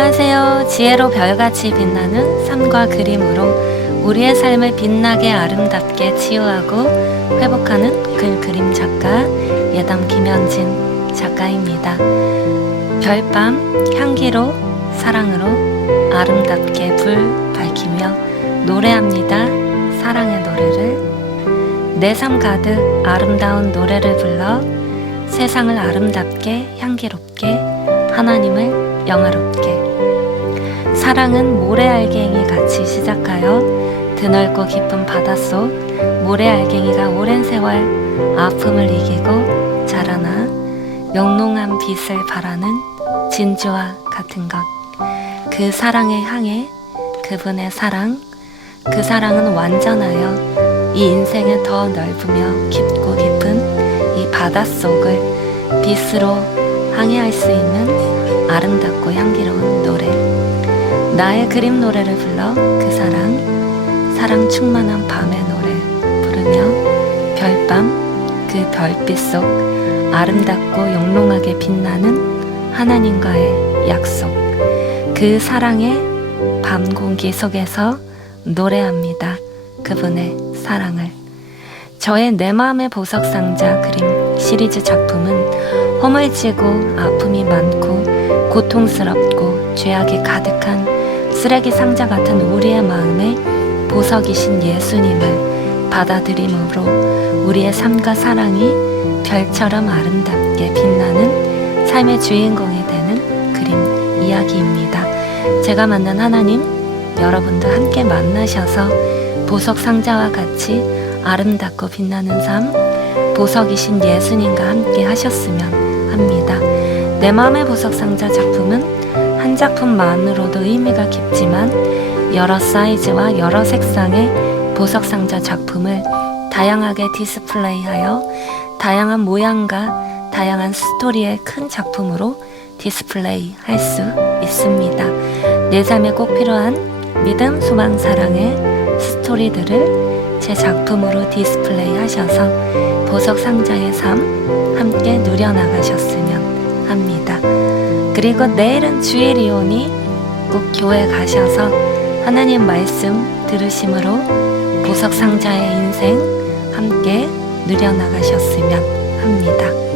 안녕하세요. 지혜로 별같이 빛나는 삶과 그림으로 우리의 삶을 빛나게 아름답게 치유하고 회복하는 글 그림 작가 예담 김현진 작가입니다. 별밤 향기로 사랑으로 아름답게 불 밝히며 노래합니다. 사랑의 노래를 내 삶 가득 아름다운 노래를 불러 세상을 아름답게 향기롭게 하나님을 영화롭게 사랑은 모래알갱이 같이 시작하여 드넓고 깊은 바닷속 모래알갱이가 오랜 세월 아픔을 이기고 자라나 영롱한 빛을 발하는 진주와 같은 것. 그 사랑에 향해 그분의 사랑 그 사랑은 완전하여 이 인생에 더 넓으며 깊고 깊은 이 바닷속을 빛으로 항해할 수 있는 아름답고 향기로운 나의 그림 노래를 불러 그 사랑 사랑 충만한 밤의 노래 부르며 별밤 그 별빛 속 아름답고 영롱하게 빛나는 하나님과의 약속 그 사랑의 밤 공기 속에서 노래합니다. 그분의 사랑을. 저의 내 마음의 보석 상자 그림 시리즈 작품은 허물지고 아픔이 많고 고통스럽고 죄악이 가득한 쓰레기 상자 같은 우리의 마음에 보석이신 예수님을 받아들임으로 우리의 삶과 사랑이 별처럼 아름답게 빛나는 삶의 주인공이 되는 그림 이야기입니다. 제가 만난 하나님, 여러분도 함께 만나셔서 보석 상자와 같이 아름답고 빛나는 삶, 보석이신 예수님과 함께 하셨으면 합니다. 내 마음의 보석 상자 작품은 한 작품만으로도 의미가 깊지만 여러 사이즈와 여러 색상의 보석 상자 작품을 다양하게 디스플레이하여 다양한 모양과 다양한 스토리의 큰 작품으로 디스플레이 할 수 있습니다. 내 삶에 꼭 필요한 믿음, 소망, 사랑의 스토리들을 제 작품으로 디스플레이 하셔서 보석 상자의 삶 함께 누려나가셨으면 합니다. 그리고 내일은 주일이오니 꼭 교회 가셔서 하나님 말씀 들으심으로 보석 상자의 인생 함께 누려나가셨으면 합니다.